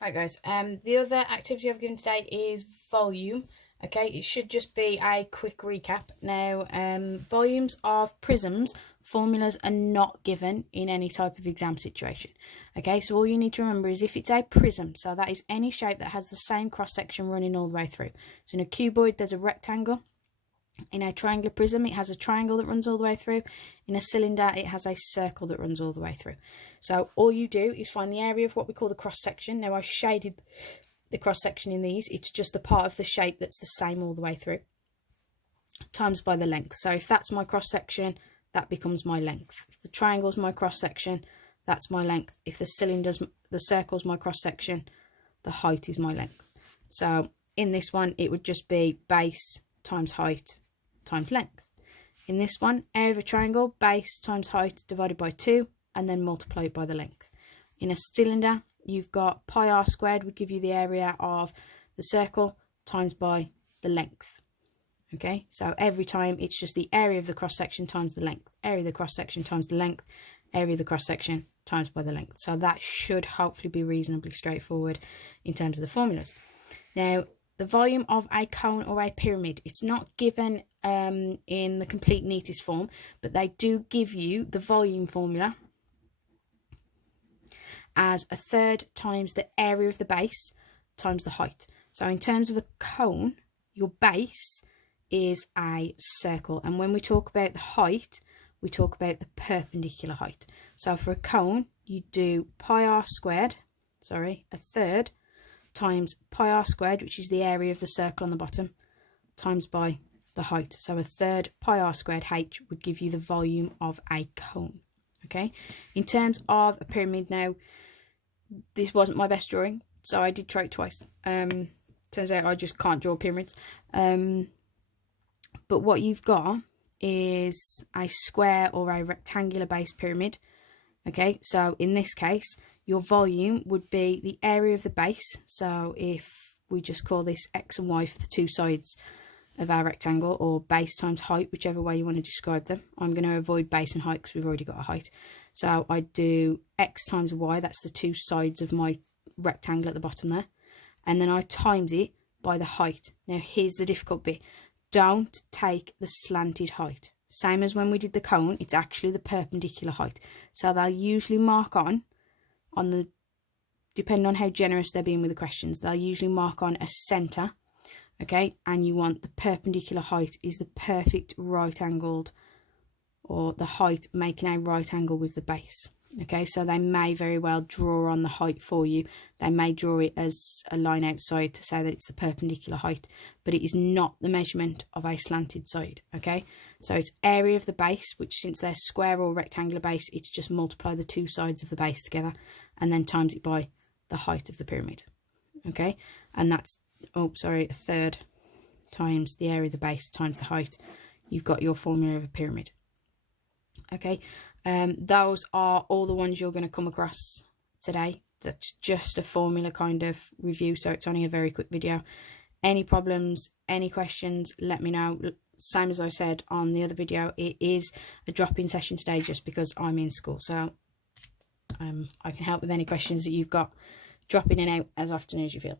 Right guys, the other activity I've given today is volume. Okay, it should just be a quick recap. Now, volumes of prisms, formulas are not given in any type of exam situation. Okay, so all you need to remember is if it's a prism, so that is any shape that has the same cross-section running all the way through. So in a cuboid, there's a rectangle. In a triangular prism, it has a triangle that runs all the way through. In a cylinder, it has a circle that runs all the way through. So all you do is find the area of what we call the cross-section. Now, I've shaded the cross-section in these. It's just the part of the shape that's the same all the way through, times by the length. So if that's my cross-section, that becomes my length. If the triangle's my cross-section, that's my length. If the circle's my cross-section, the height is my length. So in this one, it would just be base times height times length. In this one, area of a triangle, base times height divided by 2, and then multiply it by the length. In a cylinder, you've got pi r squared would give you the area of the circle times by the length. Okay, so every time it's just the area of the cross-section times the length, area of the cross-section times the length, area of the cross-section times by the length. So that should hopefully be reasonably straightforward in terms of the formulas. Now, the volume of a cone or a pyramid, it's not given in the complete neatest form, but they do give you the volume formula as 1/3 times the area of the base times the height. So in terms of a cone, your base is a circle, and when we talk about the height, we talk about the perpendicular height. So for a cone, you do pi r squared, 1/3 times pi r squared, which is the area of the circle on the bottom, times by the height. So 1/3 pi r squared h would give you the volume of a cone. Okay, in terms of a pyramid, now this wasn't my best drawing, so I did try it twice. Turns out I just can't draw pyramids. But what you've got is a square or a rectangular base pyramid. Okay, so in this case, your volume would be the area of the base. So if we just call this x and y for the two sides of our rectangle, or base times height, whichever way you want to describe them. I'm going to avoid base and height because we've already got a height. So I do x times y, that's the two sides of my rectangle at the bottom there. And then I times it by the height. Now here's the difficult bit. Don't take the slanted height. Same as when we did the cone, it's actually the perpendicular height. So they'll usually mark on the, depending on how generous they're being with the questions, they'll usually mark on a centre, okay? And you want the perpendicular height is the perfect right angled, or the height making a right angle with the base. Okay, so they may very well draw on the height for you. They may draw it as a line outside to say that it's the perpendicular height, but it is not the measurement of a slanted side. Okay, so it's area of the base, which since they're square or rectangular base, it's just multiply the two sides of the base together and then times it by the height of the pyramid. Okay, and that's, 1/3 times the area of the base times the height. You've got your formula of a pyramid. Okay, those are all the ones you're going to come across today. That's just a formula kind of review, so it's only a very quick video. Any problems, any questions, let me know. Same as I said on the other video, it is a drop-in session today just because I'm in school, so I can help with any questions that you've got. Drop in and out as often as you feel.